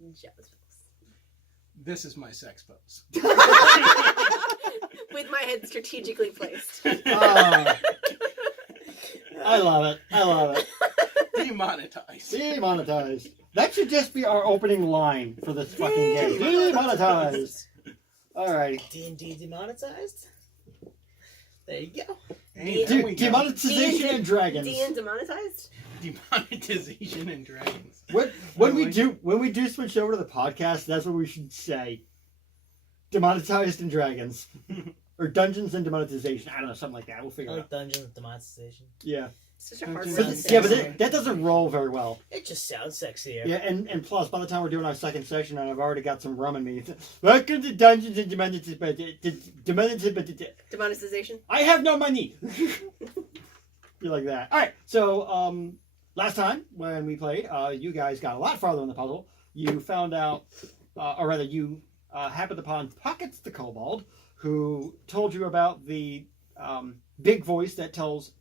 Jealous pose. This is my sex pose. With my head strategically placed. I love it. I love it. Demonetized. Demonetized. That should just be our opening line for this fucking game. Demonetized. Alrighty. D&D demonetized? There you go. Hey, there we go. Demonetization and dragons. D and demonetized? Demonetization and dragons. When we do switch over to the podcast, that's what we should say. Demonetized and dragons. Or dungeons and demonetization. I don't know, something like that. We'll figure I it like out. dungeons demonetization. Yeah. Such a hard Dungeons word and to Dragons. say. Yeah, but that doesn't roll very well. It just sounds sexier. Yeah, and plus, by the time we're doing our second session, and I've already got some rum in me. Welcome to Dungeons and Demonetization? I have no money. Be like that. All right. So last time when we played, you guys got a lot farther in the puzzle. You found out, or rather, you happened upon Pockets the Kobold, who told you about the big voice that tells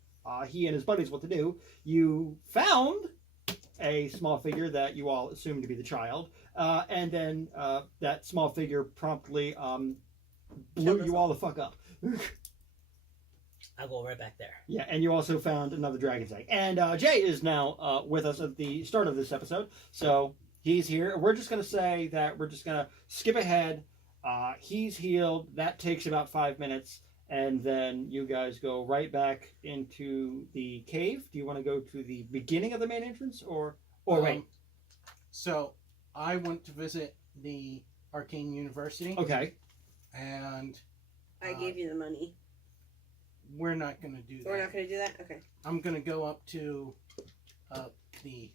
he and his buddies what to do. You found a small figure that you all assumed to be the child, and then that small figure promptly blew you all the fuck up. I'll go right back there. Yeah, and you also found another dragon's egg. And Jay is now with us at the start of this episode, so he's here. We're just going to say that we're just going to skip ahead. He's healed. That takes about 5 minutes. And then you guys go right back into the cave. Do you want to go to the beginning of the main entrance, or wait? So, I went to visit the Arcane University. Okay. And I gave you the money. we're not going to do that. We're not going to do that? Okay. I'm going to go up to the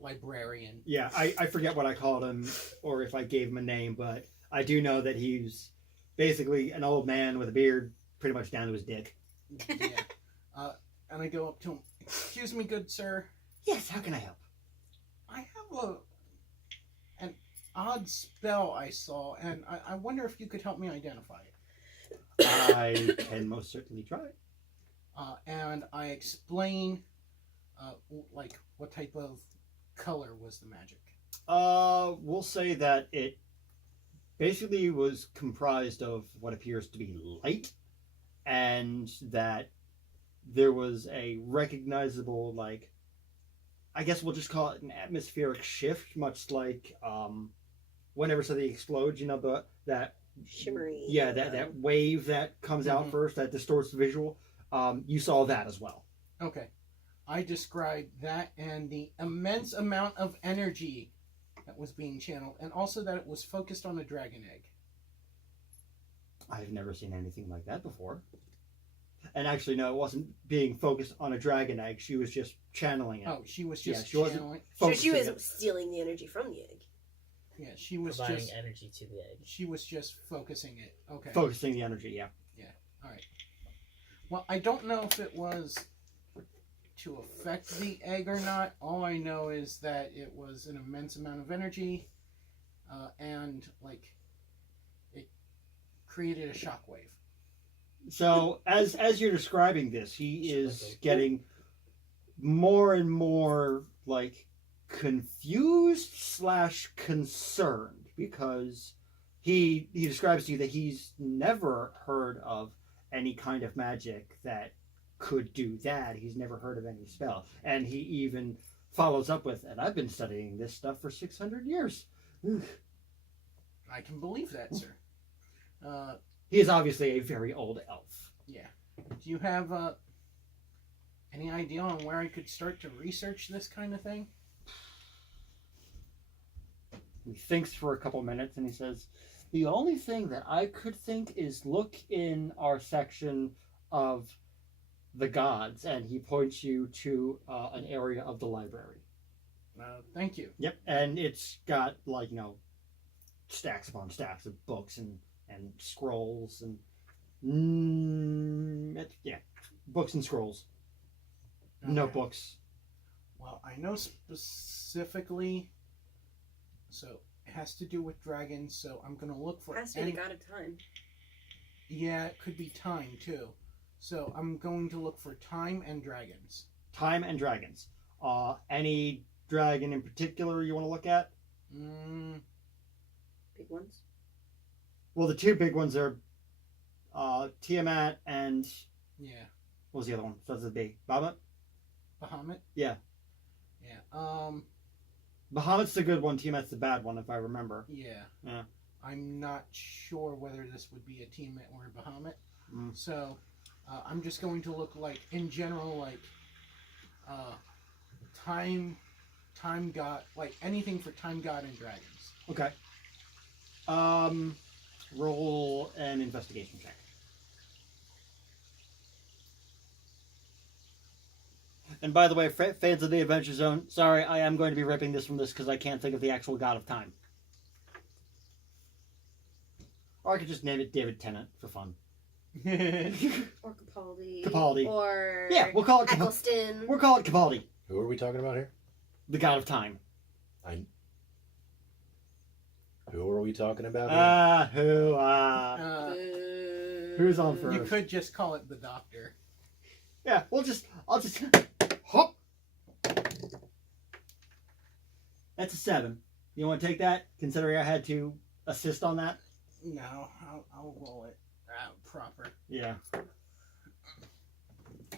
librarian. Yeah, I forget what I called him, or if I gave him a name, but I do know that he's basically an old man with a beard, pretty much down to his dick. Yeah. And I go up to him. Excuse me, good sir. Yes, how can I help? I have an odd spell I saw, and I wonder if you could help me identify it. I can most certainly try. And I explain, like, what type of color was the magic. We'll say that it basically was comprised of what appears to be light, and that there was a recognizable, like, I guess we'll just call it an atmospheric shift, much like whenever something explodes, you know, that Shimmery. yeah, that wave that comes out first that distorts the visual. You saw that as well. Okay. I described that and the immense amount of energy that was being channeled, and also that it was focused on a dragon egg. I've never seen anything like that before. And actually, no, it wasn't being focused on a dragon egg. She was just channeling it. Oh, she was just she wasn't channeling. So she focusing was it. stealing the energy from the egg. Yeah, she was Providing just energy to the egg. she was just focusing it. Okay. Focusing the energy, yeah. All right. Well, I don't know if it was to affect the egg or not. All I know is that it was an immense amount of energy, and like it created a shockwave. So as you're describing this, he is getting more and more like confused / concerned, because he describes to you that he's never heard of any kind of magic that could do that. He's never heard of any spell, and he even follows up with, and I've been studying this stuff for 600 years. I can believe that, sir. He is obviously a very old elf. Yeah. Do you have any idea on where I could start to research this kind of thing? He thinks for a couple minutes and he says, the only thing that I could think is look in our section of the gods, and he points you to an area of the library. Thank you. Yep, and it's got, like, stacks upon stacks of books and scrolls and books and scrolls. Okay. Notebooks. Well, I know specifically, so it has to do with dragons, so I'm going to look for Has to be the god of time. Yeah, it could be time, too. So I'm going to look for time and dragons. Time and dragons. Any dragon in particular you want to look at? Big ones. Well, the two big ones are Tiamat and Yeah. what was the other one? Starts with B. Bahamut? Bahamut? Yeah. Yeah. Bahamut's the good one, Tiamat's the bad one, if I remember. Yeah. Yeah. I'm not sure whether this would be a Tiamat or a Bahamut. Mm. So, I'm just going to look like, in general, like, time god, like anything for time god and dragons. Okay. Roll an investigation check. And by the way, fans of the Adventure Zone, sorry, I am going to be ripping this from this because I can't think of the actual god of time. Or I could just name it David Tennant for fun. Or Capaldi. Capaldi. Or Yeah, we'll call it Eccleston. We'll call it Capaldi, Who are we talking about here? the god of time. Who are we talking about here? Who's on Boo. first? You could just call it the Doctor. Yeah, I'll just hop. That's a 7. You want to take that, considering I had to assist on that? No, I'll roll it out proper. Yeah. I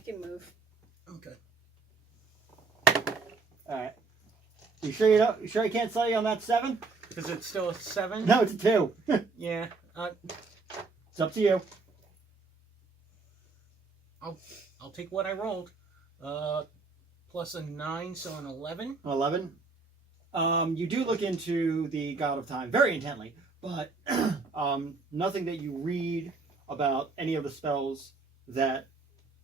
can move. Okay. Alright. You sure you don't? You sure you can't say on that 7? Is it still a 7? No, it's a 2. Yeah. It's up to you. I'll take what I rolled. Plus a 9, so an 11. 11. You do look into the God of Time very intently, but nothing that you read about any of the spells that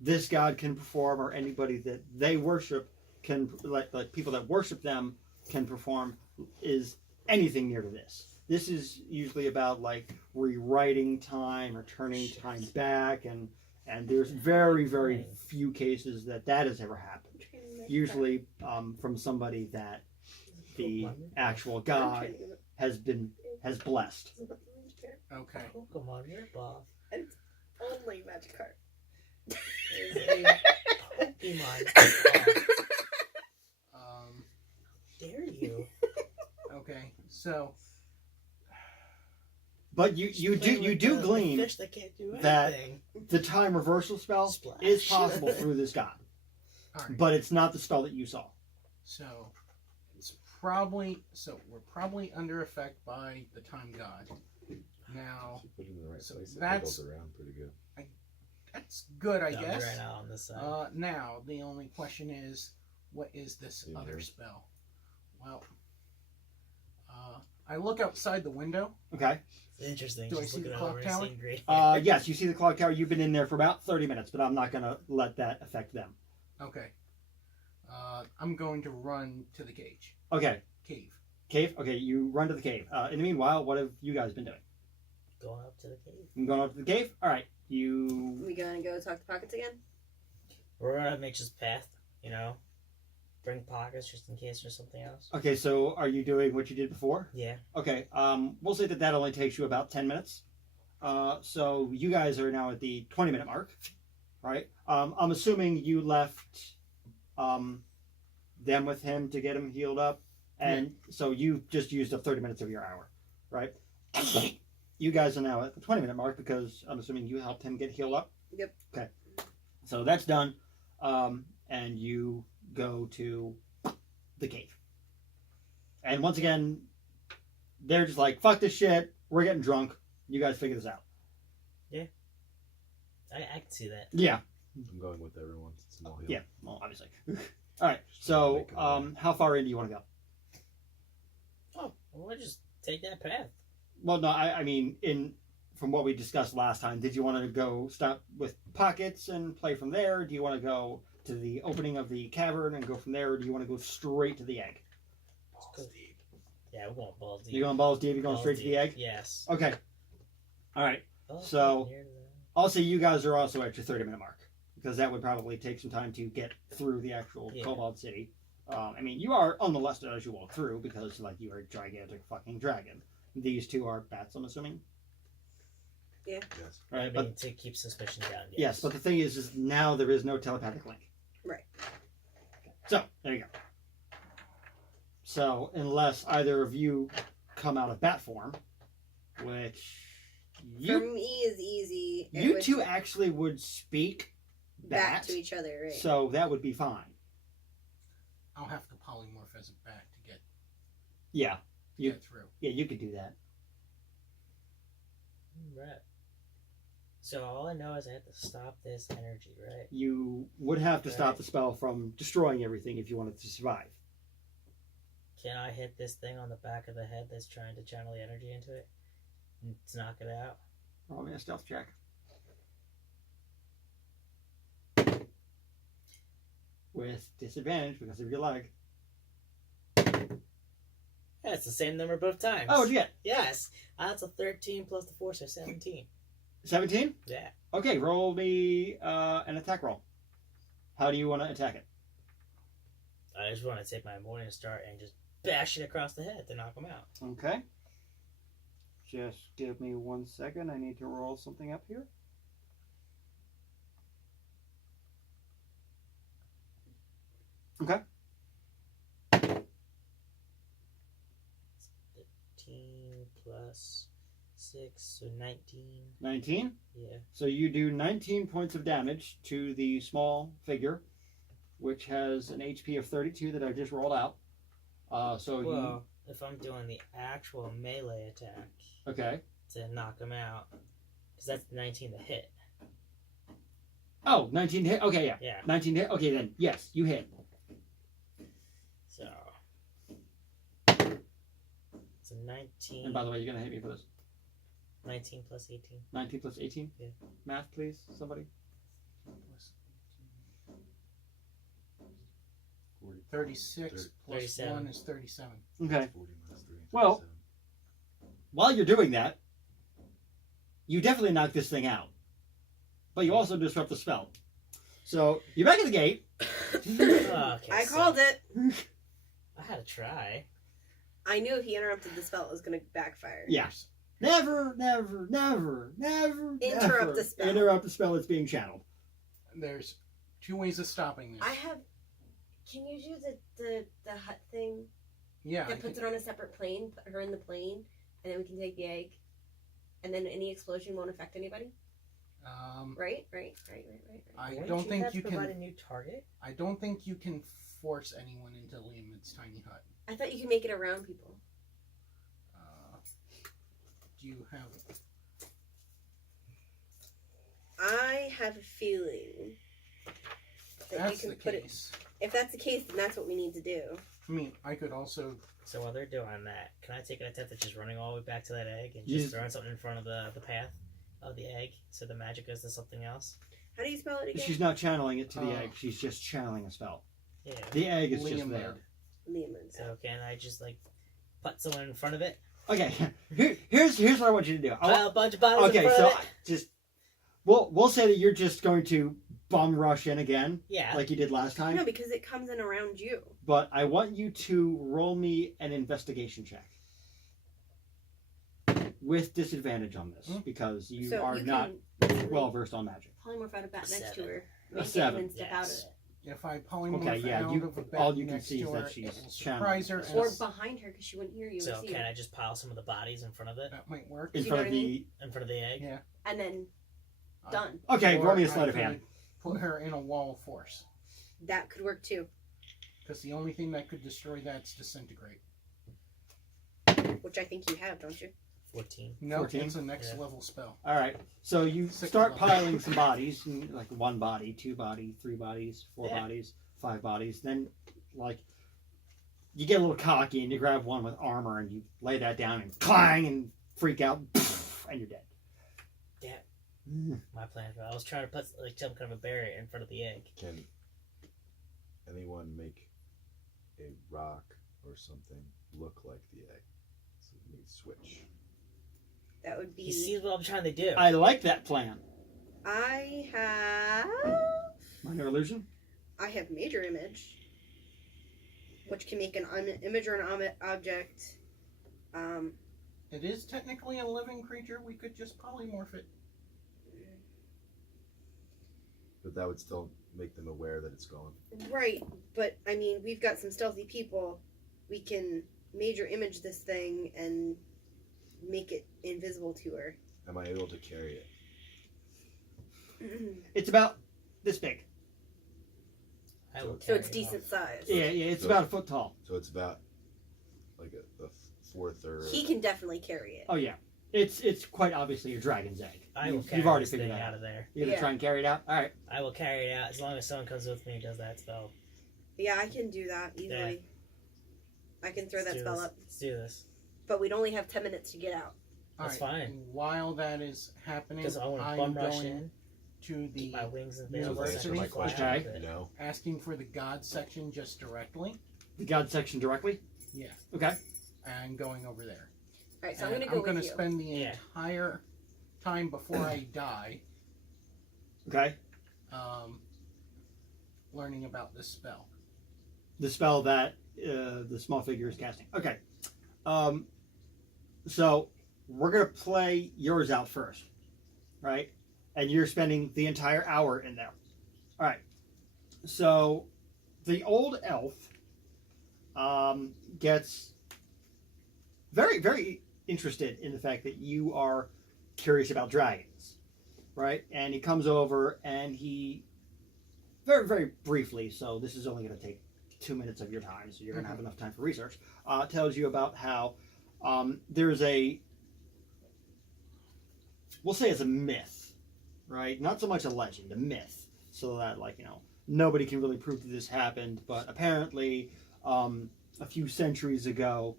this god can perform or anybody that they worship can, like people that worship them can perform, is anything near to this. This is usually about like rewriting time or turning time back, and there's very, very few cases that has ever happened. Usually from somebody that the actual God has blessed. Okay. Pokemon ripoff. Only Magikarp. Is a Pokemon ripoff. Dare you? Okay. So, But you do The glean fish that can't do that- anything. the time reversal spell Splash. is possible through this god, alright. but it's not the spell that you saw. So, we're probably under effect by the time god. Now, Put it in the right So place. It that's- wiggles around pretty good. that's good, I No, guess. Right now on this side. Now, the only question is, what is this Yeah. other spell? Well, I look outside the window. Okay. It's interesting. do I Just see the looking clock over tower? and seeing green. Yes, you see the clock tower. You've been in there for about 30 minutes, but I'm not going to let that affect them. Okay. I'm going to run to the cage. Okay. Cave. Cave? Okay, you run to the cave. In the meanwhile, what have you guys been doing? Going up to the cave. You going up to the cave? All right. You... We gonna go talk to Pockets again? We're gonna make this path, you know? Bring pockets just in case there's something else. Okay, so are you doing what you did before? Yeah. Okay, we'll say that only takes you about 10 minutes. So you guys are now at the 20-minute mark, right? I'm assuming you left them with him to get him healed up, and so you just used up 30 minutes of your hour, right? You guys are now at the 20-minute mark because I'm assuming you helped him get healed up? Yep. Okay. So that's done, and you go to the cave. And once again, they're just like, fuck this shit, we're getting drunk, you guys figure this out. I can see that. Yeah. I'm going with everyone. It's small hill. Yeah, well, obviously. Alright, so how far in do you want to go? Oh, well, we'll just take that path. Well, no, I mean, from what we discussed last time, did you want to go stop with Pockets and play from there? Do you want to go to the opening of the cavern and go from there, or do you want to go straight to the egg? Balls deep. Yeah, we're going balls deep. You're going balls deep, you're going Balls straight to deep. the egg? Yes. Okay. Alright, Balls So- deep near the- I'll say you guys are also at your 30-minute mark, because that would probably take some time to get through the actual Yeah. Cobalt City. I mean, you are unmolested as you walk through, because, like, you are a gigantic fucking dragon. These two are bats, I'm assuming? Yes. Right, I mean, but to keep suspicion down. yes, but the thing is now there is no telepathic link. Right. Okay. So there you go. So unless either of you come out of bat form, which For me is easy. It you would two actually would speak back bat, to each other, right? so that would be fine. I'll have to polymorph as a bat to Yeah, You- get through. yeah, you could do that. Right. So all I know is I have to stop this energy, right? You would have to stop Right. the spell from destroying everything if you wanted to survive. Can I hit this thing on the back of the head that's trying to channel the energy into it and to knock it out? Roll me a stealth check. With disadvantage because of your leg. Yeah, it's the same number both times. Oh, what'd you get? Yes. That's a 13 plus the 4, so 17. 17? Yeah. Okay, roll me an attack roll. How do you want to attack it? I just want to take my morning start and just bash it across the head to knock him out. Okay. Just give me 1 second. I need to roll something up here. Okay. 15 plus 6, so 19. 19. Yeah. So you do 19 points of damage to the small figure, which has an HP of 32 that I just rolled out. So Well, if I'm doing the actual melee attack you. Okay. to knock him out, because that's 19 to hit. Oh, 19 hit. Okay, yeah. Yeah. 19 hit. Okay, then. Yes, you hit. So. So 19. And by the way, you're going to hit me for this. 19 plus 18. 19 plus 18? Yeah. Math, please, somebody. 36 plus 37. 1 is 37. Okay. 40 minus 3. Well- While you're doing that, you definitely knock this thing out. But you also disrupt the spell. So you're back at the gate. Okay, I so called it. I had to try. I knew if he interrupted the spell, it was going to backfire. Yeah. Never, never, never, never, Interrupt never the spell. interrupt the spell that's being channeled. There's 2 ways of stopping this. I have. Can you do the hut thing yeah, I that puts it on a separate plane? Put her in the plane, and then we can take the egg, and then any explosion won't affect anybody. Right. I Wouldn't don't think have you to provide can. a new target. I don't think you can force anyone into Liam's tiny hut. I thought you could make it around people. Do you have? I have a feeling that That's you the can put it. case. If that's the case, then that's what we need to do. I mean, I could also. So while they're doing that, can I take an attempt at just running all the way back to that egg and Yes. just throwing something in front of the path of the egg so the magic goes to something else? How do you spell it again? She's not channeling it to the Oh. egg. She's just channeling a spell. Yeah. The egg is just Liam there. led. Lehman. So can I just like put someone in front of it? Okay. Here's what I want you to do. I want- Pile a bunch of bodies okay, in front so of it? just we'll say that you're just going to bum rush in again, Yeah. like you did last time. No, because it comes in around you. But I want you to roll me an investigation check with disadvantage on this Hmm. because you so are you not can well versed on magic. polymorph out a bat A next to 7. her, A make it 7. and step out of Yes. it, If I polymorph Okay, yeah, out you- of a bat all you can next see to is that her, she's it will channeling surprise her. herself. or and behind her because she wouldn't hear you. So or see can you. I just pile some of the bodies in front of it? that might work. In You front know of what I the. In front of the egg? Yeah. And then done. Okay, Or roll me a I sleight of could hand. Put her in a wall of force. That could work too. Because the only thing that could destroy that's disintegrate. Which I think you have, don't you? 14. No, 14? it's a next Yeah. level spell. All right, so you Six start level. piling some bodies, like 1 body, 2 body, 3 bodies, 4 Yeah. bodies, 5 bodies. Then, like, you get a little cocky and you grab one with armor and you lay that down and clang and freak out, and you're dead. Yeah. Mm. My plan. I was trying to put like some kind of a barrier in front of the egg. Can anyone make a rock or something look like the egg? So we need switch. That would He be. sees what I'm trying to do. I like that plan. I have. Minor illusion. I have major image, which can make an image or an object. It is technically a living creature. We could just polymorph it. But that would still make them aware that it's gone. Right, but I mean, we've got some stealthy people. we can major image this thing and make it invisible to her. Am I able to carry it? It's about this big. I will So carry it's it decent off. size. Yeah, it's So- about a foot tall. So it's about like a fourth or. He can definitely carry it. Oh yeah, it's quite obviously a dragon's egg. I will You've carry already this figured thing that out out. of there. You're gonna Yeah. try and carry it out. All right. I will carry it out as long as someone comes with me and does that spell. Yeah, I can do that easily. I can throw Let's that do spell this. up. Let's do this. But we'd only have 10 minutes to get out. That's Alright, fine. While that is happening, Because I want to I'm bum rush going in, to the keep my wings So invisible. to answer my University? question, Okay. no. asking for the God section just directly. The God section directly. Yeah. Okay. And going over there. Alright, so And I'm going to go gonna with you. spend the Yeah. entire time before I die Okay. learning about this spell. The spell that the small figure is casting. Okay. So we're gonna play yours out first, right? And you're spending the entire hour in there. All right. So the old elf gets very, very interested in the fact that you are curious about dragons, right? And he comes over and he very, very briefly. So this is only going to take 2 minutes of your time, so you're going to have enough time for research. Tells you about how there's a, we'll say it's a myth, right? Not so much a legend, a myth, so that nobody can really prove that this happened. But apparently, a few centuries ago,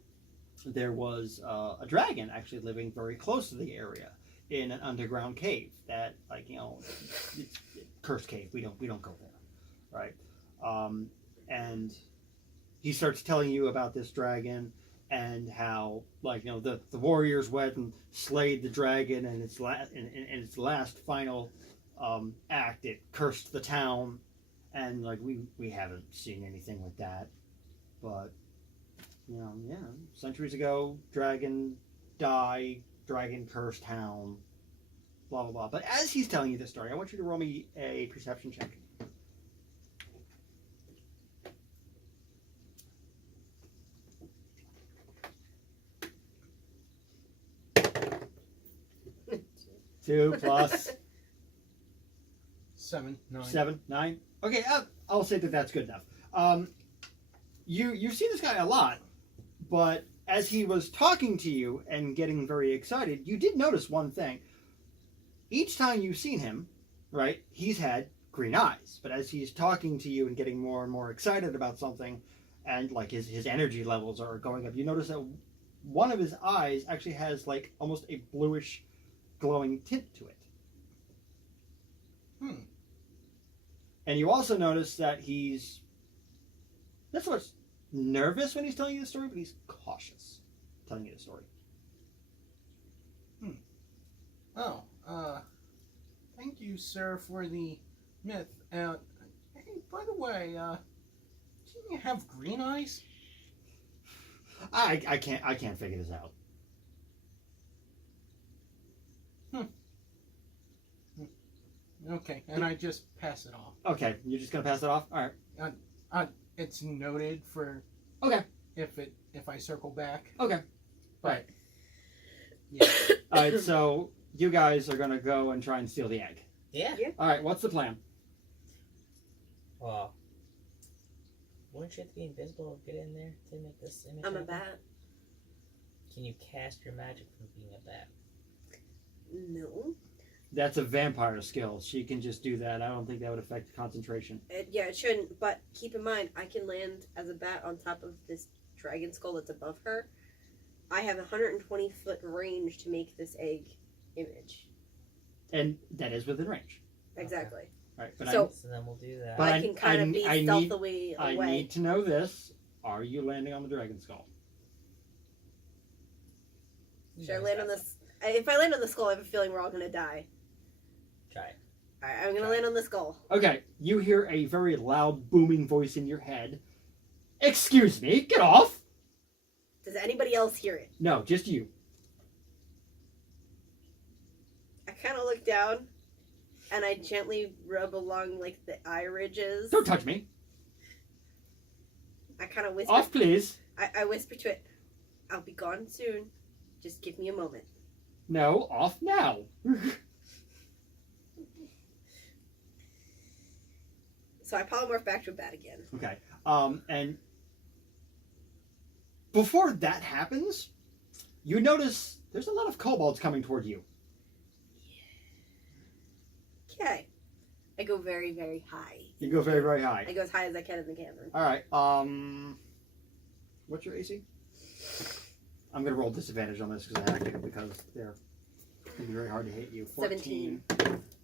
there was a dragon actually living very close to the area in an underground cave that, it's cursed cave. We don't go there, right? And he starts telling you about this dragon and how, the warriors went and slayed the dragon, and in its last final act, it cursed the town, and we haven't seen anything like that, but centuries ago, dragon died, dragon cursed town, blah blah blah. But as he's telling you this story, I want you to roll me a perception check. Two plus 7, 9. 7, 9. Okay, I'll say that that's good enough. You've seen this guy a lot, but as he was talking to you and getting very excited, you did notice one thing. Each time you've seen him, right, he's had green eyes. But as he's talking to you and getting more and more excited about something, and his energy levels are going up, you notice that one of his eyes actually has almost a bluish glowing tint to it. And you also notice that he's not so much nervous when he's telling you the story, but he's cautious telling you the story. Oh, thank you, sir, for the myth. Hey, by the way, didn't you have green eyes? I can't figure this out. Okay, and I just pass it off. Okay, you're just gonna pass it off? All right. It's noted for Okay. if I circle back. Okay. But All right, so you guys are gonna go and try and steal the egg. Yeah. All right, what's the plan? Well, wouldn't you have to be invisible to get in there to make this image? I'm a happen? bat. Can you cast your magic from being a bat? No. That's a vampire skill. She can just do that. I don't think that would affect concentration. It shouldn't. But keep in mind, I can land as a bat on top of this dragon skull that's above her. I have 120-foot range to make this egg image. And that is within range. Exactly. All right, but So- So then we'll do that. But I can kind of be I need- stealthily I away. need to know this. Are you landing on the dragon skull? Should I land on this? If I land on the skull, I have a feeling we're all gonna die. Try it. Alright, I'm gonna land on the skull. Okay, you hear a very loud, booming voice in your head. Excuse me, get off! Does anybody else hear it? No, just you. I kind of look down, and I gently rub along the eye ridges. Don't touch me. I kind of whisper. Off, please. I whisper to it, I'll be gone soon. Just give me a moment. No, off now. So I polymorph back to a bat again. Okay. And before that happens, you notice there's a lot of kobolds coming toward you. Okay. I go very, very high. You go very, very high. I go as high as I can in the cavern. All right. What's your AC? I'm gonna roll disadvantage on this because I have to, because they're gonna be very hard to hit you. 14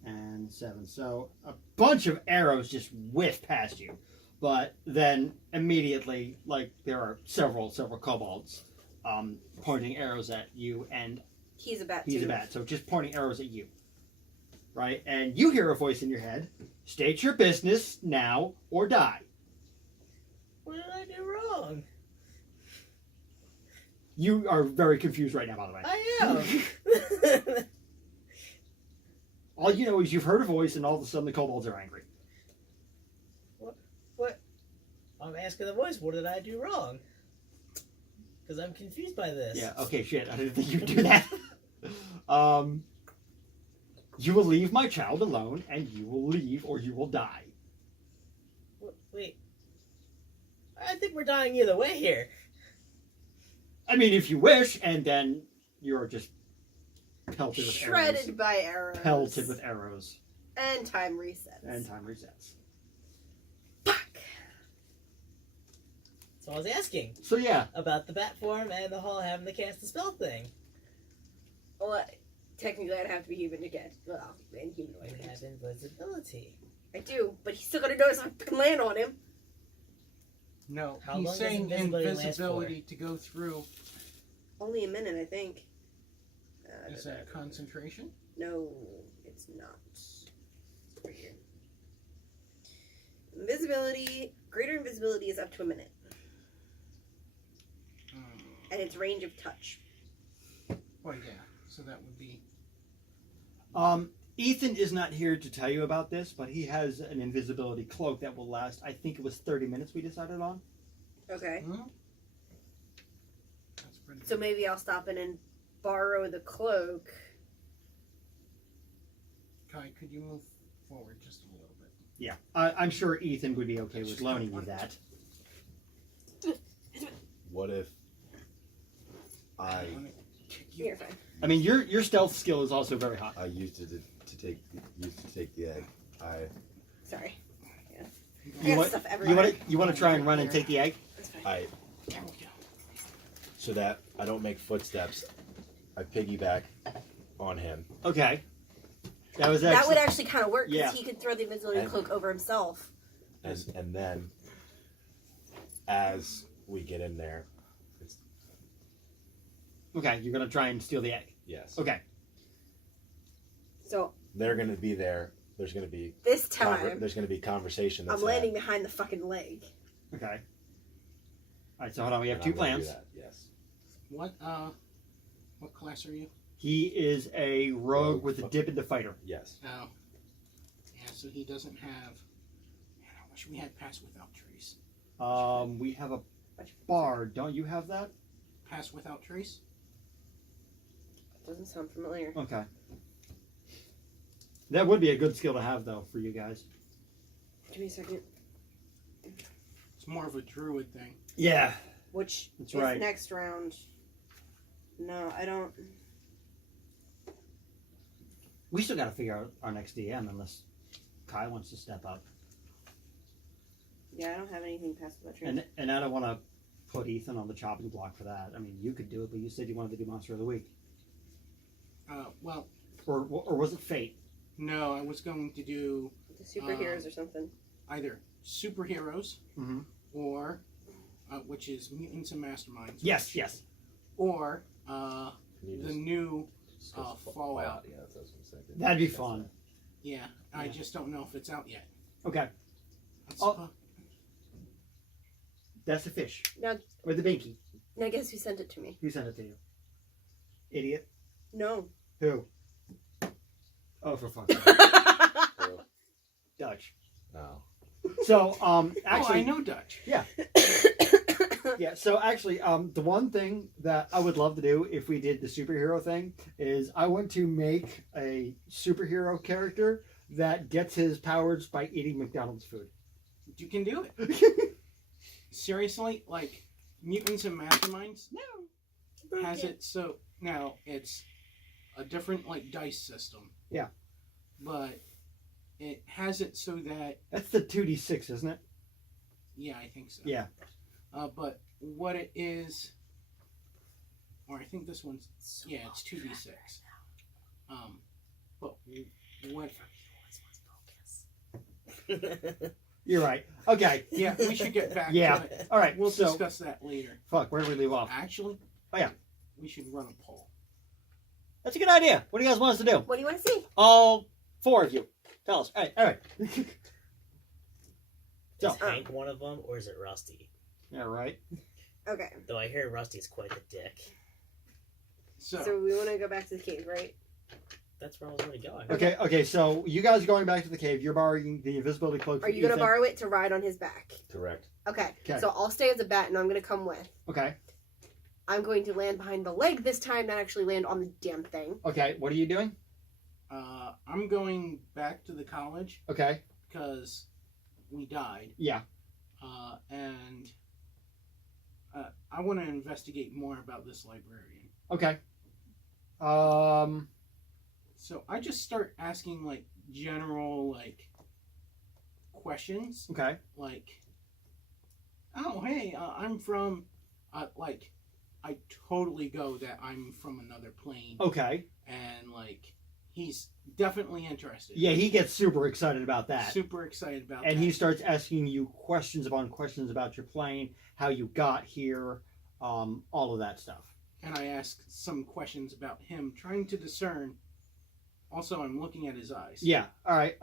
and 7. So a bunch of arrows just whiff past you, but then immediately, like, there are several kobolds pointing arrows at you, and He's a bat he's too. a bat, so just pointing arrows at you. Right? And you hear a voice in your head: state your business now or die. What did I do wrong? You are very confused right now, by the way. I am. All you know is you've heard a voice, and all of a sudden the kobolds are angry. What? I'm asking the voice, what did I do wrong? Because I'm confused by this. Yeah, okay, shit. I didn't think you'd do that. You will leave my child alone, and you will leave, or you will die. Wait. I think we're dying either way here. I mean, if you wish, and then you're just pelted with Shredded arrows. by arrows. Pelted with arrows. And time resets. And time resets. Fuck. So I was asking So yeah, about the bat form and the whole having to cast the spell thing. Well, technically I'd have to be human to get, well, and humanoid. You have invisibility. I do, but he's still gonna notice if I can land on him. No, How he's long does saying invisibility last invisibility to go through. Only a minute, I think. Is that concentration? No, it's not. It's right here. Invisibility, greater invisibility is up to a minute, and it's range of touch. Well, yeah. So that would be. Ethan is not here to tell you about this, but he has an invisibility cloak that will last, I think it was 30 minutes we decided on. Okay. That's pretty. So maybe I'll stop in and borrow the cloak. Kai, could you move forward just a little bit? Yeah, I'm sure Ethan would be okay with loaning you that. What if I wanna kick you. You're fine. I mean, your stealth skill is also very high. used to take the egg? Sorry. You got want, stuff everywhere. you want to try and run and take the egg? That's fine. There we go. So that I don't make footsteps, I piggyback on him. Okay. That was That would excellent. actually kind of work because Yeah. he could throw the invisibility And- cloak over himself. And then as we get in there, it's, Okay, you're gonna try and steal the egg. yes, Okay. So they're gonna be there. There's gonna be this time, there's gonna be conversation. That's I'm landing behind the fucking leg. Okay. All right. So hold on. We have and two I'm gonna do plans. that, yes. What class are you? He is a rogue with a Rogue. dip into fighter. Yes. Oh. Yeah, so he doesn't have. Man, I wish we had Pass Without Trace. We have a bard. Don't you have that? Pass Without Trace? Doesn't sound familiar. Okay. That would be a good skill to have, though, for you guys. Give me a second. It's more of a druid thing. Yeah. Which That's is right. next round. No, I don't. We still got to figure out our next DM unless Kai wants to step up. Yeah, I don't have anything past the veteran. And I don't want to put Ethan on the chopping block for that. I mean, you could do it, but you said you wanted to do Monster of the Week. Well, Or was it Fate? no, I was going to do The superheroes or something. either superheroes Mm-hmm. or, which is mutants and masterminds. Yes, yes. Or Can you the just new discuss Fallout. Yeah, that's what I was gonna say. That'd be fun. Yeah, I Yeah. just don't know if it's out yet. Okay. It's, Oh. That's the fish. Now- Or the binky. Now guess who sent it to me? Who sent it to you? Idiot. No. Who? Oh, for fuck's sake. Dutch. No. So, oh, I actually, know Dutch. Yeah, so actually, the one thing that I would love to do if we did the superhero thing is I want to make a superhero character that gets his powers by eating McDonald's food. You can do it. Seriously, like Mutants and Masterminds has it so now it's a different like dice system. Yeah. But it has it so that That's the 2d6, isn't it? yeah, I think so. Yeah. But what it is, or I think this one's yeah, it's 2d6. But what? You're right. Okay. Yeah, we should get back Yeah. to it. All right. We'll so, discuss that later. fuck, where did we leave off? Actually, Oh, yeah. we should run a poll. That's a good idea. What do you guys want us to do? What do you want to see? All 4 of you. Tell us. All right. So. Is Hank one of them, or is it Rusty? Yeah, right. Okay. Though I hear Rusty's quite the dick. So, So we want to go back to the cave, right? That's where I was already going. Okay, so you guys are going back to the cave. You're borrowing the invisibility cloak. Are from you going to Ethan. borrow it to ride on his back? Correct. Okay. Okay. So I'll stay as a bat and I'm going to come with. Okay. I'm going to land behind the leg this time, not actually land on the damn thing. Okay, what are you doing? I'm going back to the college Okay. because we died. Yeah. And I want to investigate more about this librarian. Okay. So I just start asking like general like questions, Okay. like, oh hey, I'm from, like, I totally go that I'm from another plane, Okay. and like he's definitely interested. Yeah, he gets super excited about that. super excited about And that. he starts asking you questions upon questions about your plane, how you got here, all of that stuff. And I ask some questions about him, trying to discern. Also, I'm looking at his eyes. Yeah. All right.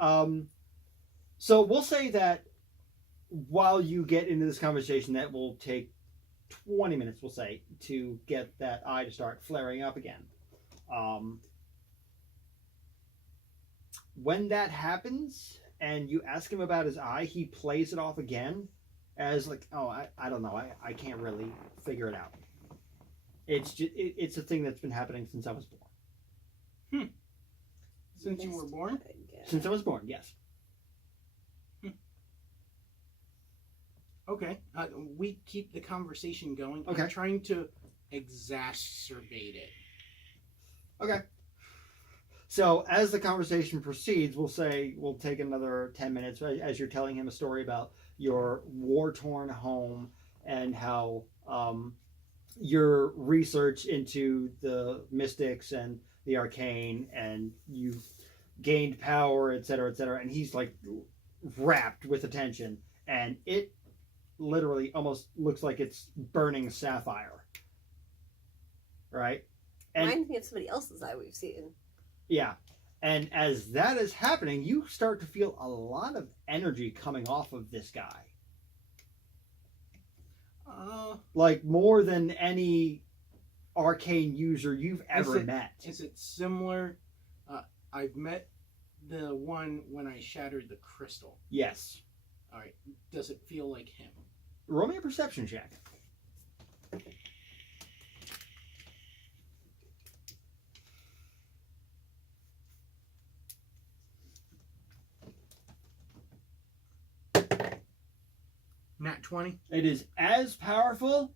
So we'll say that while you get into this conversation, that will take 20 minutes, we'll say, to get that eye to start flaring up again. When that happens and you ask him about his eye, he plays it off again as like, oh, I don't know. I can't really figure it out. It's just, it's a thing that's been happening since I was born. Since you were born? Since I was born, yes. Okay. We keep the conversation going. Okay. I'm trying to exacerbate it. Okay. So as the conversation proceeds, we'll take another 10 minutes as you're telling him a story about your war-torn home and how your research into the mystics and the arcane, and you've gained power, etc., etc. And he's like wrapped with attention, and it literally almost looks like it's burning sapphire, right? And Reminds me of somebody else's eye we've seen. yeah, and as that is happening, you start to feel a lot of energy coming off of this guy, like more than any arcane user you've ever met. Is it similar? I've met the one when I shattered the crystal. Yes. All right. Does it feel like him? Roll me a perception check. Nat 20? It is as powerful,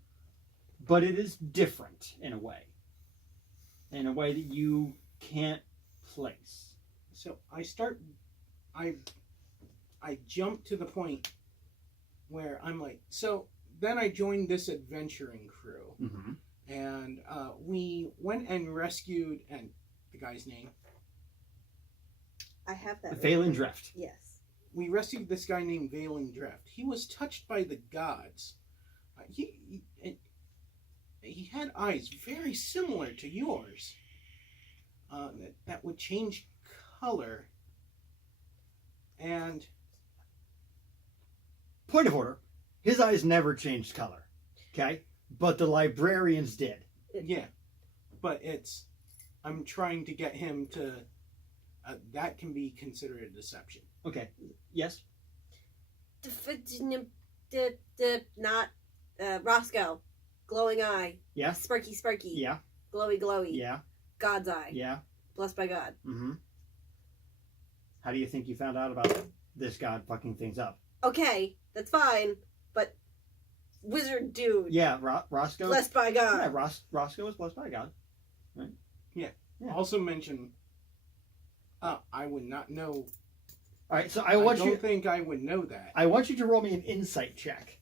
but it is different in a way that you can't place. So I jump to the point where I'm like, so then I joined this adventuring crew, Mm-hmm. and we went and rescued, and the guy's name, I have that. Valen Drift. Yes. we rescued this guy named Valen Drift. He was touched by the gods. He had eyes very similar to yours, that would change color. And Point of order. His eyes never changed color. Okay? But the librarians did. yeah, but I'm trying to get him to, that can be considered a deception. Okay. Yes? Not Roscoe, glowing eye, Yeah. sparky, Yeah. glowy, glowy, Yeah. God's eye, Yeah. blessed by God. Mm-hmm. How do you think you found out about this god fucking things up? Okay, that's fine, but wizard dude, Yeah, Roscoe. blessed by God. Yeah, Roscoe was blessed by God. Yeah. Also mention, I would not know. All right, so I don't think I would know that. I want you to roll me an insight check.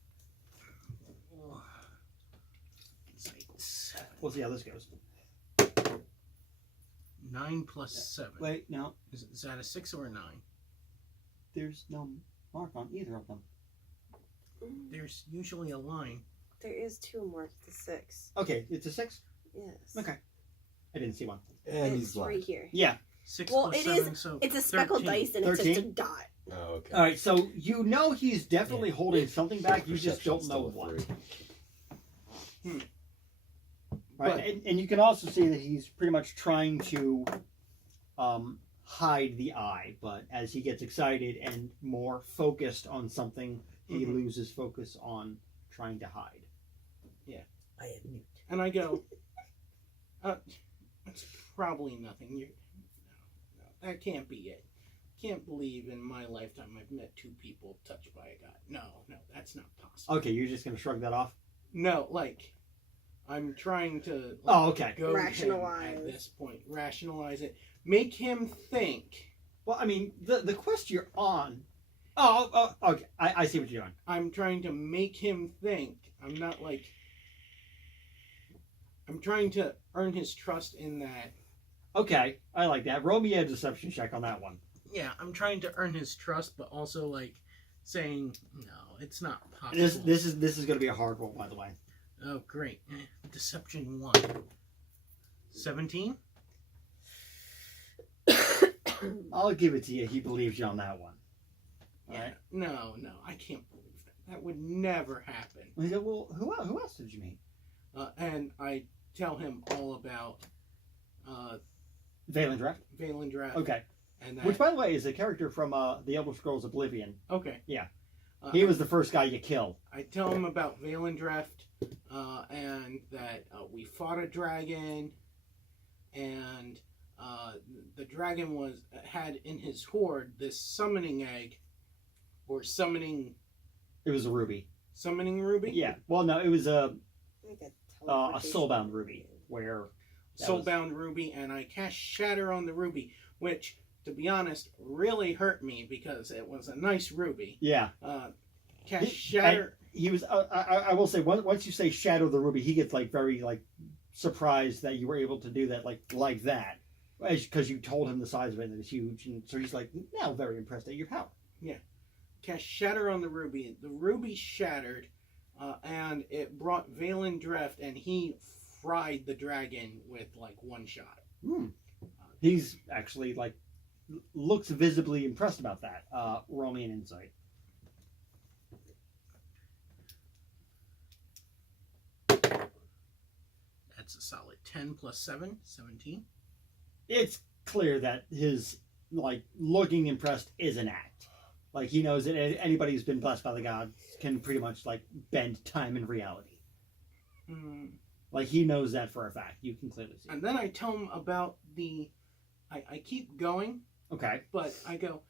Insight 7. We'll see how this goes. 9 plus 7. Wait, no, Is that a 6 or a 9? there's no mark on either of them. There's usually a line. There is 2 marked to 6. Okay, it's a 6. Yes. Okay, I didn't see one. And It's he's lying. right here. Yeah. 6 Well, plus it 7, so It's a speckled 13. dice and it's just a 13? dot. Oh, okay. All right, so you know he's definitely holding something back. You just don't Perception's know still a what. 3. Right, and you can also see that he's pretty much trying to hide the eye, but as he gets excited and more focused on something, he Mhm. loses focus on trying to hide. I am mute. And I go, it's probably nothing. No, that can't be it. Can't believe in my lifetime I've met 2 people touched by a god. No, that's not possible. Okay, you're just gonna shrug that off. No, like, I'm trying to Oh, okay. goad him Rationalize. at this point. Rationalize it. Make him think. Well, I mean, the quest you're on. Oh, okay. I see what you're doing. I'm trying to make him think. I'm not like. I'm trying to earn his trust in that. Okay, I like that. Roll me a deception check on that one. Yeah, I'm trying to earn his trust, but also like saying, no, it's not possible. This is gonna be a hard roll, by the way. Oh, great. Deception 1. 17? I'll give it to you. He believes you on that one. All Yeah. right. No, I can't believe that. That would never happen. He said, "Well, who else did you meet?" And I tell him all about Valendrath. Valendrath. Okay. And that, Which, by the way, is a character from the Elder Scrolls Oblivion. okay. Yeah. Uh, He was the first guy you kill. I tell him about Valendrath, and that we fought a dragon, and the dragon had in his hoard this summoning egg, or summoning It was a ruby. ruby. Yeah. Well, no, it was a Like a teleportation. soulbound ruby, where that was- Soulbound ruby, and I cast Shatter on the ruby, which, to be honest, really hurt me because it was a nice ruby. Yeah. Cast He- Shatter. He was. I will say once you say shadow the ruby, he gets like very like surprised that you were able to do that like that, because you told him the size of it and it's huge, and so he's like now very impressed at your power. Cast Shatter on the ruby. The ruby shattered, and it brought Valendrath, and he fried the dragon with like one shot. He's actually like looks visibly impressed about that. Roll me an insight. That's a solid 10 plus 7, 17. It's clear that his like looking impressed is an act. Like he knows that anybody who's been blessed by the gods can pretty much like bend time and reality. Like he knows that for a fact. You can clearly see. And then I tell him about the. I keep going, Okay. but I go,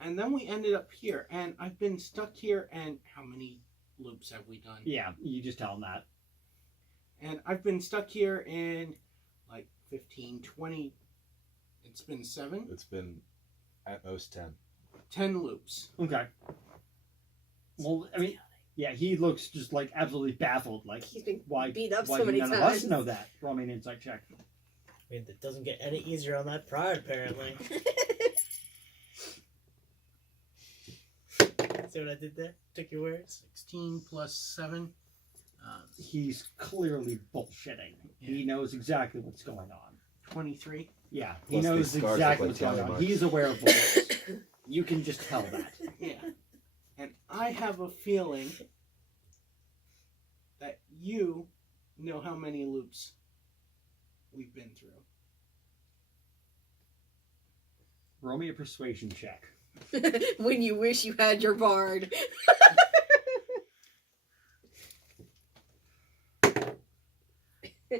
and then we ended up here, and I've been stuck here, and how many loops have we done? Yeah, you just tell him that. And I've been stuck here in like 15, 20. It's been 7, It's been at most 10. 10 loops. Okay. Well, I mean, yeah, he looks just like absolutely baffled. Like, He's been why? beat up why so do many none times. of us know that? Roll me an insight check. I mean, it doesn't get any easier on that pride, apparently. See what I did there? Took your words? 16 plus 7. He's clearly bullshitting. He Yeah. knows exactly what's going on. 23. Yeah, he Plus knows these scars exactly look what's like going tally on. marks. He's aware of bullets. You can just tell that. Yeah. And I have a feeling that you know how many loops we've been through. Roll me a persuasion check. When you wish you had your bard.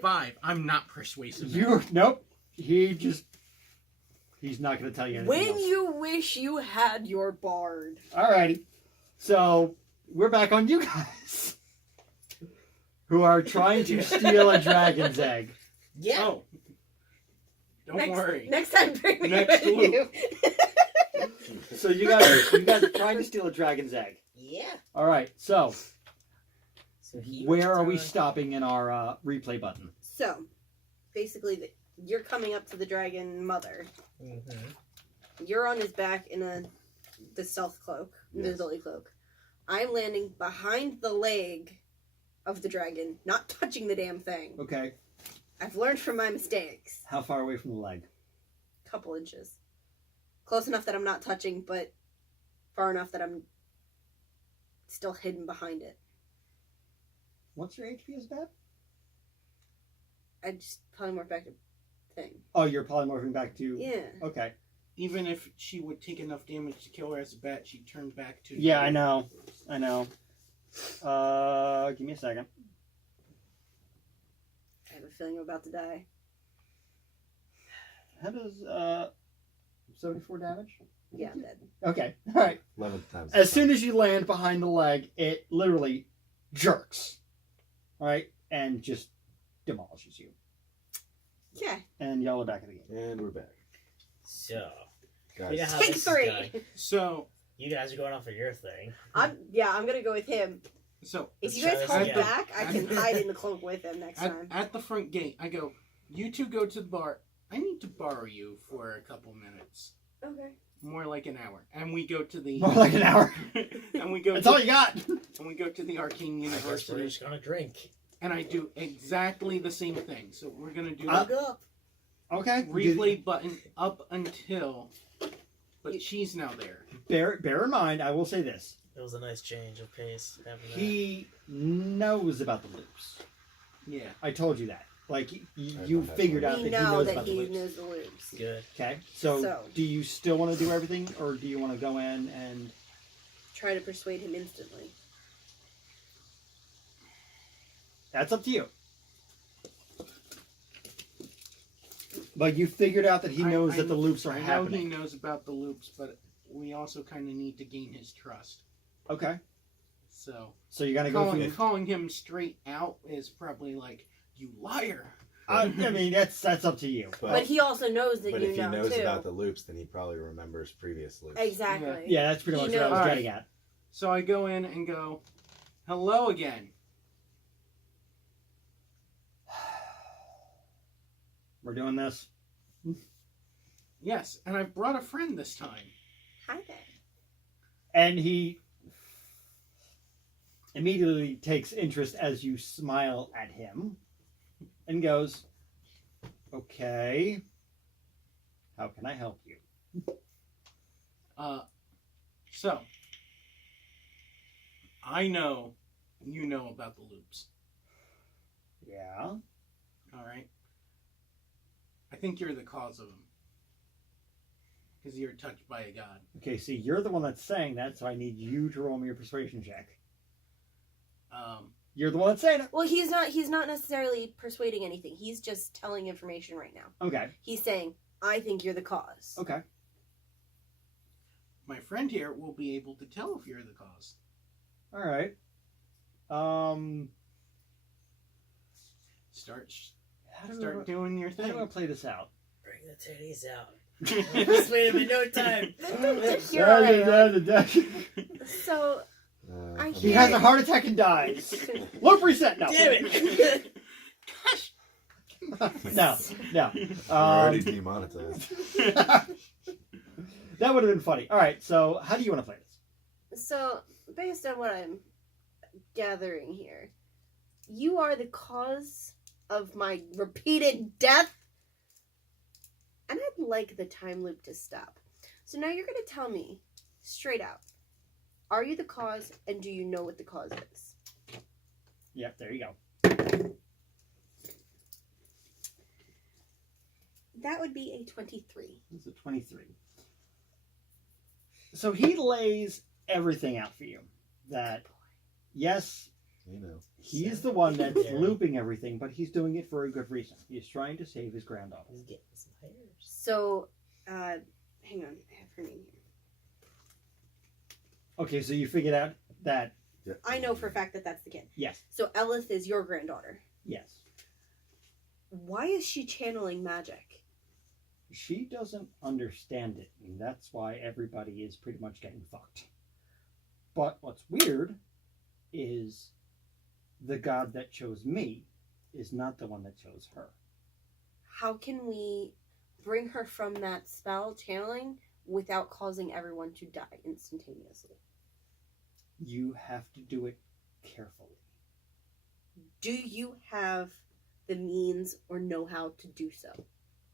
5. I'm not persuasive. Nope. He's not going to tell you anything When else. you wish you had your bard. Alrighty. So, we're back on you guys. Who are trying to steal a dragon's egg. Yeah. Oh. Don't worry. Next time, bring me Next with loop. you. So you guys are trying to steal a dragon's egg. Yeah. Alright, so So he where was are we telling- stopping in our replay button? So, basically, you're coming up to the dragon mother. Mhm. You're on his back in the stealth cloak, Yes. invisibility cloak. I'm landing behind the leg of the dragon, not touching the damn thing. Okay. I've learned from my mistakes. How far away from the leg? Couple inches. Close enough that I'm not touching, but far enough that I'm still hidden behind it. What's your HP as bad? I just polymorph back to thing. Oh, you're polymorphing back to... Yeah. Okay. Even if she would take enough damage to kill her as a bat, she'd turn back to. Yeah, I know. Give me a second. I have a feeling I'm about to die. How does 74 damage? Yeah, I'm dead. Okay. All right. 11th time's As soon as you land behind the leg, it literally jerks. All right, and just demolishes you. Yeah. And y'all are back at the game. And we're back. So, Guys, you know how Take this is 3. going. So, You guys are going off for your thing. I'm gonna go with him. so If you Let's guys try hold this again. back, I can hide in the cloak with him next time. at the front gate, I go, you two go to the bar. I need to borrow you for a couple minutes. Okay. More like an hour. And we go to the More like an hour. and we go That's to, all you got. and we go to the Arcane I guess we're University, just gonna drink. and I do exactly the same thing. So we're gonna do Uh, Look up. Okay. replay button up until, but she's now there. Bear in mind, I will say this. It was a nice change of pace. Having that. He knows about the loops. Yeah. I told you that. Like, I you don't have figured out We that he know knows that about the he loops. knows the loops. Good. Okay, so So- do you still want to do everything, or do you want to go in and... Try to persuade him instantly. That's up to you. But you figured out that he knows that the loops are I know happening. he knows about the loops, but we also kind of need to gain his trust. Okay, So so you're gonna go calling, through. calling him straight out is probably like, you liar. I mean, that's up to you. But he also knows that but you if he know knows too. about the loops, then he probably remembers previous loops. Exactly. Yeah, that's pretty He much what I was knows. getting at. So I go in and go, hello again. We're doing this. Yes, and I've brought a friend this time. Hi there. And he immediately takes interest as you smile at him and goes, okay, how can I help you? So I know you know about the loops. Yeah. All right. I think you're the cause of them. Because you're touched by a god. Okay, see, you're the one that's saying that, so I need you to roll me a persuasion check. You're the one that's saying it. Well, he's not necessarily persuading anything. He's just telling information right now. Okay, He's saying, I think you're the cause. okay. My friend here will be able to tell if you're the cause. All right. Start How do start doing your I, how do I thing. play this out? Bring the titties out. Persuade him in no time. Here I am. So, I He hear- has a heart attack and dies. Loop reset. No. Damn it. no. No. We're already Um, demonetized. that would have been funny. All right. So, how do you want to play this? so based on what I'm gathering here, you are the cause of my repeated death, and I'd like the time loop to stop. So now you're going to tell me straight out, are you the cause, and do you know what the cause is? Yep. There you go. That would be a 23. It's a 23. So he lays everything out for you. That yes, You know. He's the one that's Yeah. looping everything, but he's doing it for a good reason. He's trying to save his granddaughter. He's getting some hairs. So, hang on. I have her name here. Okay, so you figured out that Yeah. I know for a fact that that's the kid. yes, So Elith is your granddaughter. yes. Why is she channeling magic? She doesn't understand it, and that's why everybody is pretty much getting fucked. But what's weird is the god that chose me is not the one that chose her. How can we bring her from that spell channeling without causing everyone to die instantaneously? You have to do it carefully. Do you have the means or know how to do so?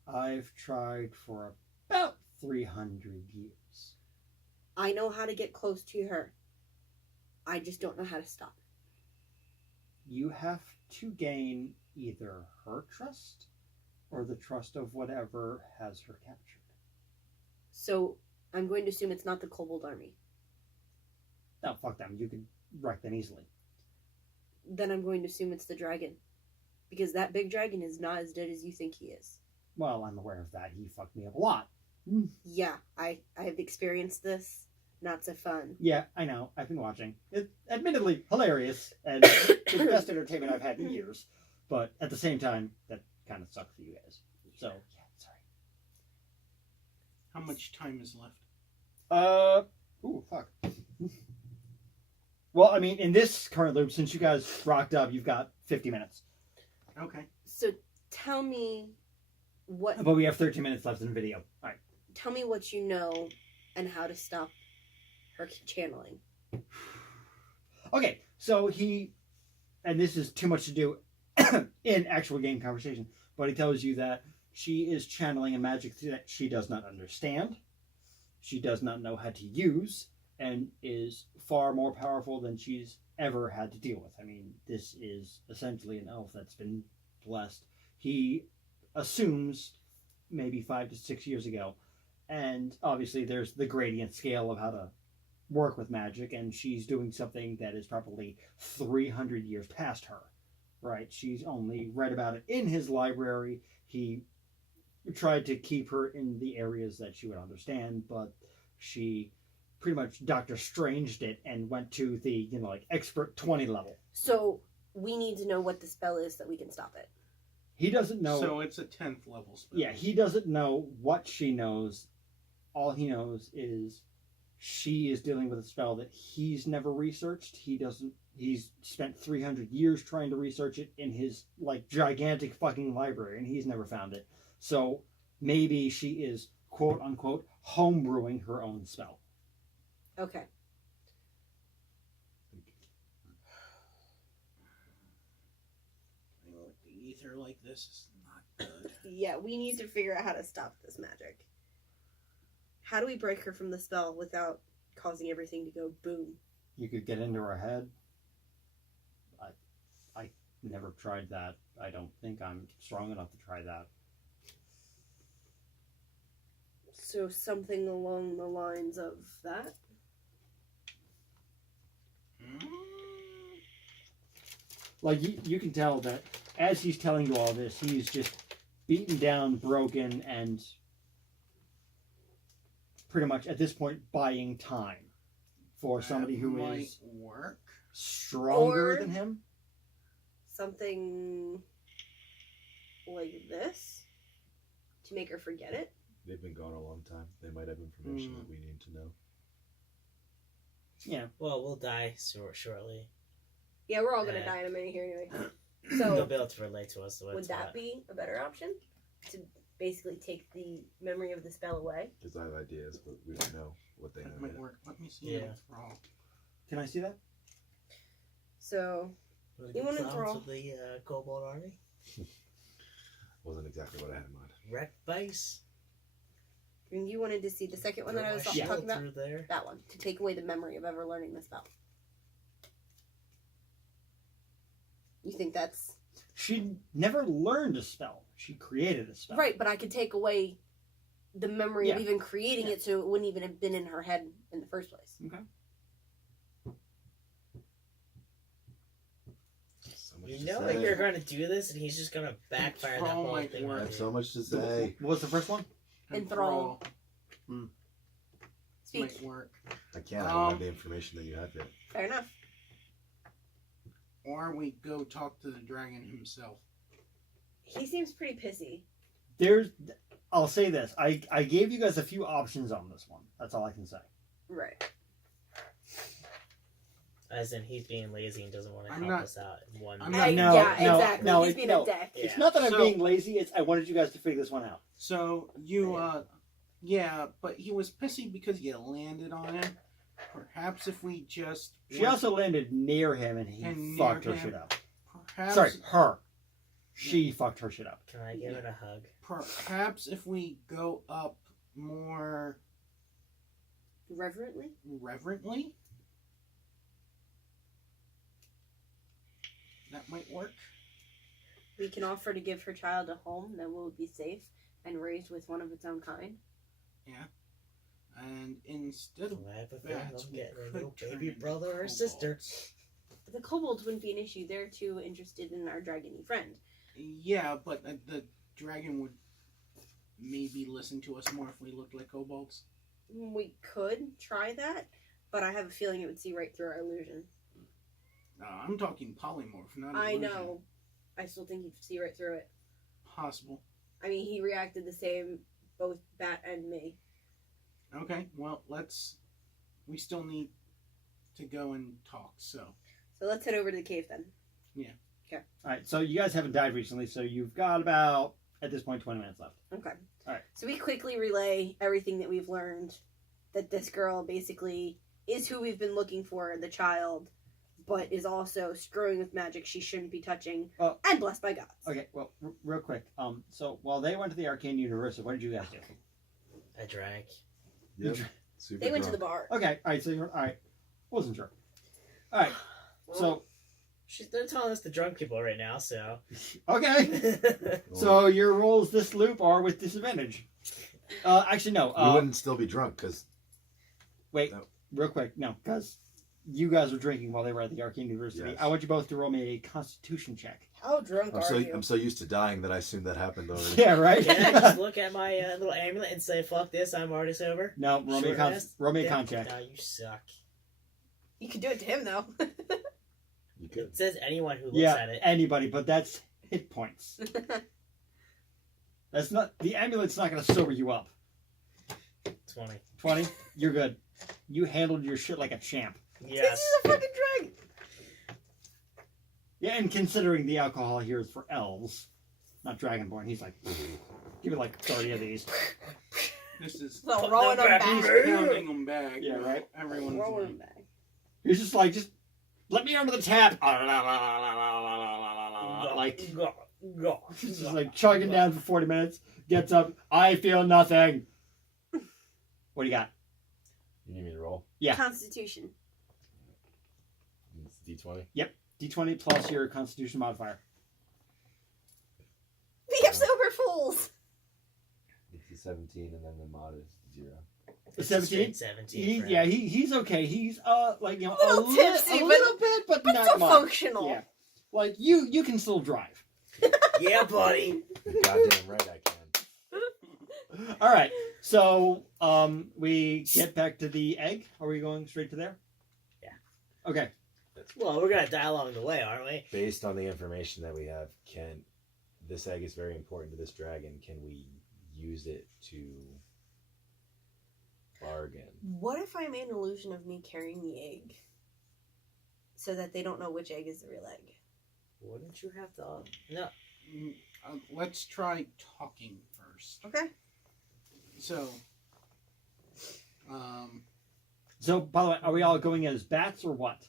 I've tried for about 300 years. I know how to get close to her. I just don't know how to stop it. You have to gain either her trust or the trust of whatever has her captured. So I'm going to assume it's not the Kobold army. No, fuck them. You can wreck them easily. Then I'm going to assume it's the dragon. Because that big dragon is not as dead as you think he is. Well, I'm aware of that. He fucked me up a lot. Yeah, I have experienced this. Not so fun. Yeah, I know. I've been watching. It's admittedly hilarious and the best entertainment I've had in years. But at the same time, that kind of sucks for you guys. So, yeah, sorry. How much time is left? Ooh, fuck. Well, I mean, in this current loop, since you guys rocked up, you've got 50 minutes. Okay. So tell me what But we have 13 minutes left in the video. All right. tell me what you know and how to stop her channeling. Okay, so he, and this is too much to do in actual game conversation, but he tells you that she is channeling a magic that she does not understand, she does not know how to use, and is far more powerful than she's ever had to deal with. I mean, this is essentially an elf that's been blessed. He assumes maybe 5 to 6 years ago, and obviously there's the gradient scale of how to work with magic, and she's doing something that is probably 300 years past her, right? She's only read about it in his library. He tried to keep her in the areas that she would understand, but she pretty much Doctor Stranged it and went to the, like expert 20 level. So we need to know what the spell is so that we can stop it. He doesn't know. So it's a 10th level spell. Yeah, he doesn't know what she knows. All he knows is she is dealing with a spell that he's never researched. He's spent 300 years trying to research it in his like gigantic fucking library, and he's never found it. So maybe she is quote unquote homebrewing her own spell. Okay. With the ether like this is not good. Yeah, we need to figure out how to stop this magic. How do we break her from the spell without causing everything to go boom? You could get into her head. I never tried that. I don't think I'm strong enough to try that. So something along the lines of that? Like, you can tell that as he's telling you all this, he's just beaten down, broken, and pretty much at this point buying time for somebody who might is work. stronger Or- than him. Something like this? To make her forget it? They've been gone a long time. They might have information that we need to know. Yeah. Well, we'll die shortly. Yeah, we're all gonna Yeah. die in a minute here anyway. They'll So be able to relate to us. So would it's that what- be a better option? To basically take the memory of the spell away? Because I have ideas, but we don't know what they know That might yet. work. Let me see Yeah. it raw. Can I see that? So Wanna You do wanna clowns throw- with the Kobold Army? Wasn't exactly what I had in mind. Wreck base? and you wanted to see the second one that I was Throw my talking shield about? through there. That one. To take away the memory of ever learning the spell. You think that's She never learned a spell. She created a spell. right, but I could take away the memory Yeah. of even creating it so it wouldn't even have been in her head in the first place. Okay. You know that you're going to do this, and he's just going to backfire that Control whole might thing. work. I on have you. so much to say. What was the first one? Enthrall. Speak. Might work. I can't. I don't have the information that you have yet. Fair enough. Or we go talk to the dragon himself. He seems pretty pissy. I'll say this. I gave you guys a few options on this one. That's all I can say. Right. As in, he's being lazy and doesn't want to I'm help not- us out. In one I'm I, not- No, yeah, no, exactly. no, He's it- being no. a dick. Yeah. It's not that I'm So- being lazy. It's I wanted you guys to figure this one out. So you, yeah, but he was pissy because you landed on him. Perhaps if we just. She also landed near him and he And fucked near her him. shit up. Perhaps, Sorry, her. She fucked her shit up. Can I give it a hug? Perhaps if we go up more Reverently? reverently, that might work. We can offer to give her child a home that will be safe and raised with one of its own kind. And instead of I have a feeling bats, I'm we getting a could little turn baby into brother or kobolds. sister. The kobolds wouldn't be an issue. They're too interested in our dragony friend. Yeah, but the dragon would maybe listen to us more if we looked like kobolds. We could try that, but I have a feeling it would see right through our illusion. I'm talking polymorph, not I illusion. know. I still think he'd see right through it. Possible. I mean, he reacted the same, both Bat and me. Okay, well, we still need to go and talk, so. So let's head over to the cave then. All right, so you guys haven't died recently, so you've got about, at this point, 20 minutes left. Okay. All right. So we quickly relay everything that we've learned. That this girl basically is who we've been looking for, the child, but is also screwing with magic she shouldn't be touching, Oh. and blessed by gods. Okay, well, real quick. So while they went to the Arcane University, what did you guys do? I drank. Yep. Super They went to the drunk. bar. Okay, all right, so you're, all right. Wasn't sure. All right, so, They're telling us the drunk people right now, so. okay. So your rolls this loop are with disadvantage. Actually, no. we wouldn't still be drunk because Wait, No. real quick. No, because you guys were drinking while they were at the Arcane University. Yes. I want you both to roll me a Constitution check. How drunk are you? I'm so used to dying that I assume that happened already. Yeah, right? Can I just look at my little amulet and say, fuck this, I'm already sober? No, roll me a Short con, rest? roll me a Yeah. con check. No, you suck. You could do it to him though. You could. It says anyone who looks Yeah, at it. anybody, but that's hit points. That's not, the amulet's not going to sober you up. 20. 20, you're good. You handled your shit like a champ. This Yes. is a fucking dragon. Yeah, and considering the alcohol here is for elves, not dragonborn, he's like, give it like 30 of these. This is So Put rolling them them back in back. the- counting them back. Yeah, right. Everyone's Rolling like, them back. He's just like, just let me under the tap. Like, he's just like chugging down for 40 minutes, gets up, I feel nothing. What do you got? You need me to roll? Yeah. Constitution. It's D20. D20 plus your constitution modifier. We have sober fools. It's a 17, and then the mod is 0. A 17? 17. Yeah, he's okay. He's like, you know, A little tipsy, a but- little bit, but But not still much. functional. Yeah. Like you can still drive. Yeah, buddy. Goddamn right I can. All right. So we get back to the egg. Are we going straight to there? Yeah. Okay. Well, we're going to die along the way, aren't we? Based on the information that we have, this egg is very important to this dragon. Can we use it to bargain? What if I made an illusion of me carrying the egg? So that they don't know which egg is the real egg. Wouldn't you have to... No. let's try talking first. Okay. So, So by the way, are we all going as bats or what?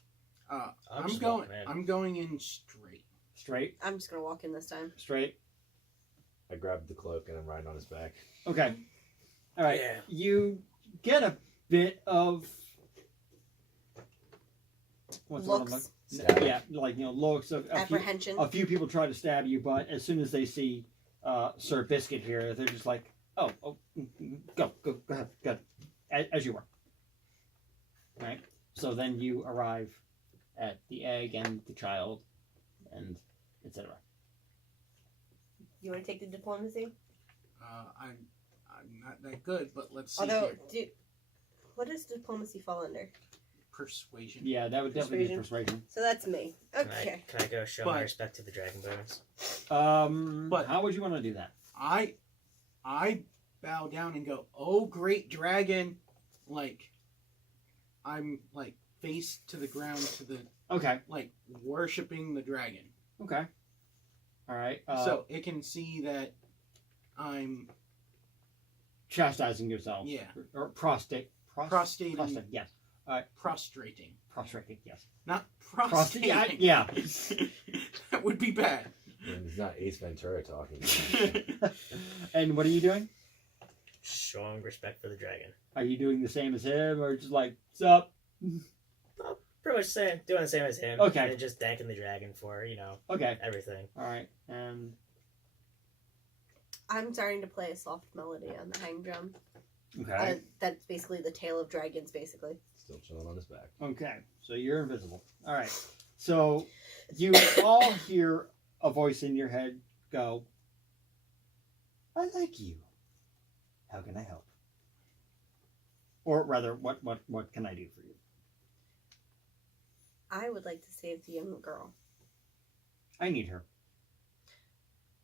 I'm just going. walking in. I'm going in straight. Straight. I'm just gonna walk in this time. Straight. I grabbed the cloak and I'm riding on his back. Okay. All right. Yeah. You get a bit of what's the word I'm Looks. looking- Stab. Yeah, like looks of Apprehension. a few people try to stab you, but as soon as they see Sir Biscuit here, they're just like, "Oh, go ahead, as you were." Right. So then you arrive at the egg and the child, and etc. You want to take the diplomacy? I'm not that good, but let's see Although, here. what does diplomacy fall under? Persuasion. Yeah, that would definitely be persuasion. So that's me. Okay. Can I go show my respect to the dragon bones? But- How would you want to do that? I bow down and go, "Oh, great dragon!" Like I'm like face to the ground to the Okay. like worshiping the dragon, Okay. All right. so it can see that I'm Chastising yourself. Yeah. Or prostrating. prostrating. Yes. Prostrating, Prostrating. Yes. not Prostrating. prostrating. Yeah. That would be bad. And it's not Ace Ventura talking. And what are you doing? Showing respect for the dragon. Are you doing the same as him, or just like, sup? Pretty much doing the same as him. Okay. And just thanking the dragon for, Okay. everything. All right. And I'm starting to play a soft melody on the hang drum. okay. That's basically the Tale of Dragons, basically. Still chilling on his back. Okay. So you're invisible. All right. So you all hear a voice in your head go, "I like you. How can I help?" Or rather, what can I do for you? I would like to save the young girl. I need her.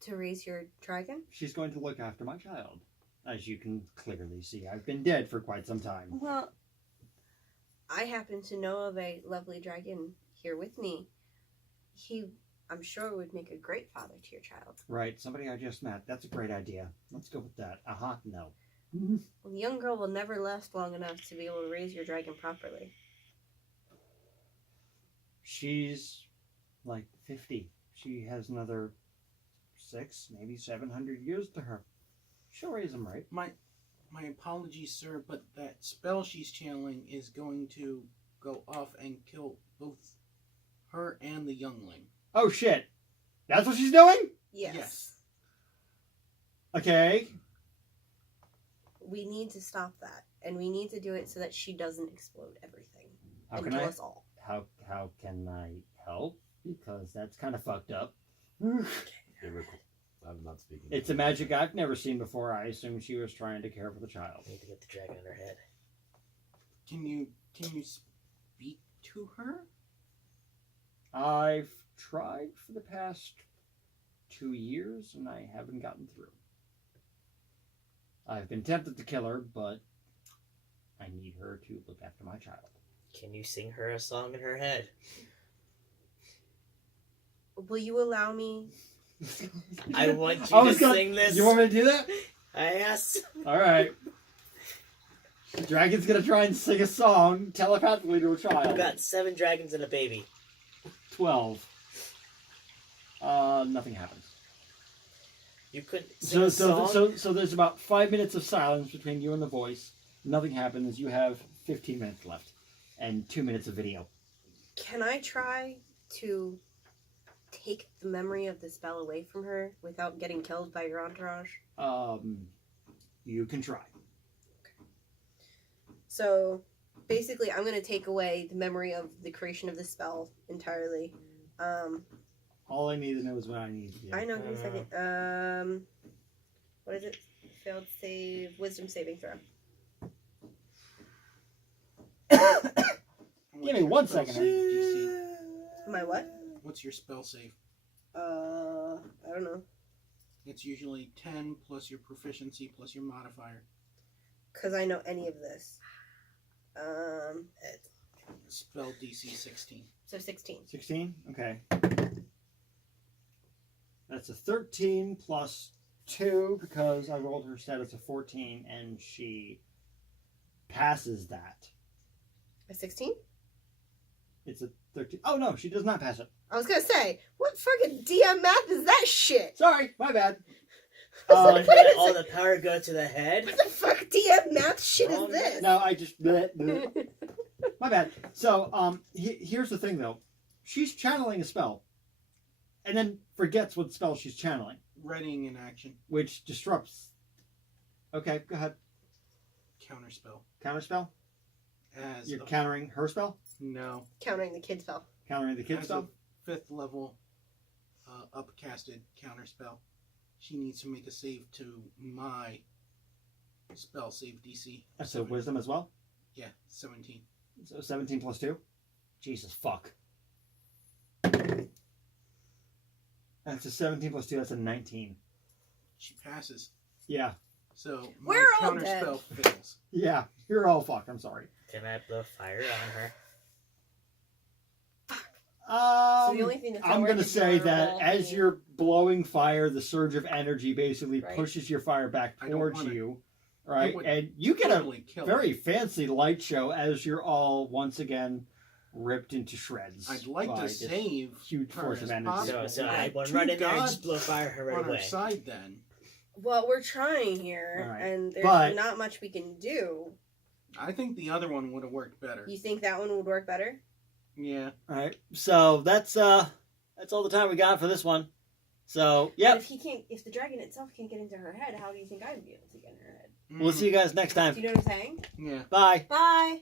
To raise your dragon? She's going to look after my child. As you can clearly see, I've been dead for quite some time. Well, I happen to know of a lovely dragon here with me. I'm sure, would make a great father to your child. Right, somebody I just met. That's a great idea. Let's go with that. No. Well, the young girl will never last long enough to be able to raise your dragon properly. She's like 50. She has another 600, maybe 700 years to her. She'll raise them right. My apologies, sir, but that spell she's channeling is going to go off and kill both her and the youngling. Oh shit! That's what she's doing? Yes. Yes. Okay. We need to stop that. And we need to do it so that she doesn't explode everything. How and can kill I us all. how can I help? Because that's kind of fucked up. I'm not speaking. It's a magic I've never seen before. I assume she was trying to care for the child. I need to get the dragon in her head. Can you speak to her? I've tried for the past 2 years and I haven't gotten through. I've been tempted to kill her, but I need her to look after my child. Can you sing her a song in her head? Will you allow me? I want I you was to gonna- sing this. You want me to do that? I asked. All right. The dragon's gonna try and sing a song telepathically to a child. I've got 7 dragons and a baby. 12. Nothing happens. You couldn't sing a song? So there's about 5 minutes of silence between you and the voice. Nothing happens. You have 15 minutes left, and 2 minutes of video. Can I try to take the memory of the spell away from her without getting killed by your entourage? You can try. So basically, I'm going to take away the memory of the creation of the spell entirely. All I need to know is what I need to do. I know. Give me a second. What is it? Failed save. Wisdom saving throw. Give me 1 second. My what? What's your spell save? I don't know. It's usually 10 plus your proficiency plus your modifier. Because I know any of this. Spell DC 16. So 16. 16? Okay. That's a 13 plus 2 because I rolled her status of 14 and she passes that. A 16? It's a 13. Oh no, she does not pass it. I was going to say, what fucking DM math is that shit? Sorry, my bad. So What let is all it? the power go to the head? What the fuck DM math shit Wrong is this? No, I just... My bad. So, here's the thing though. She's channeling a spell and then forgets what spell she's channeling, Readying in action. which disrupts... Okay, go ahead. Counterspell. Counterspell? As You're a- countering her spell? No. Countering the kid spell. Countering the kid As spell? a 5th level upcasted counterspell. She needs to make a save to my spell save DC. That's a wisdom as well. Yeah, 17. So 17 plus 2. Jesus fuck. That's a 17 plus 2. That's a 19. She passes. Yeah. So my We're all counterspell fails. Yeah. You're all fucked. I'm sorry. Can I blow fire on her? So the only thing that's I'm going to say that vulnerable as thing- you're blowing fire, the surge of energy basically Right. pushes your fire back I don't towards wanna- you. Right? would And you get a Totally kill her. very fancy light show as you're all once again ripped into shreds. I'd like by to this save huge her force as of energy. possible. So We I have want to two run in there and gods just blow fire her right on our away. side then. Well, we're trying here, All right. and there's But- not much we can do. I think the other one would have worked better. You think that one would work better? Yeah. All right. So that's all the time we got for this one. So, But yep. if the dragon itself can't get into her head, how do you think I'd be able to get in her head? We'll see you guys next Do time. you know what I'm saying? Yeah. Bye. Bye.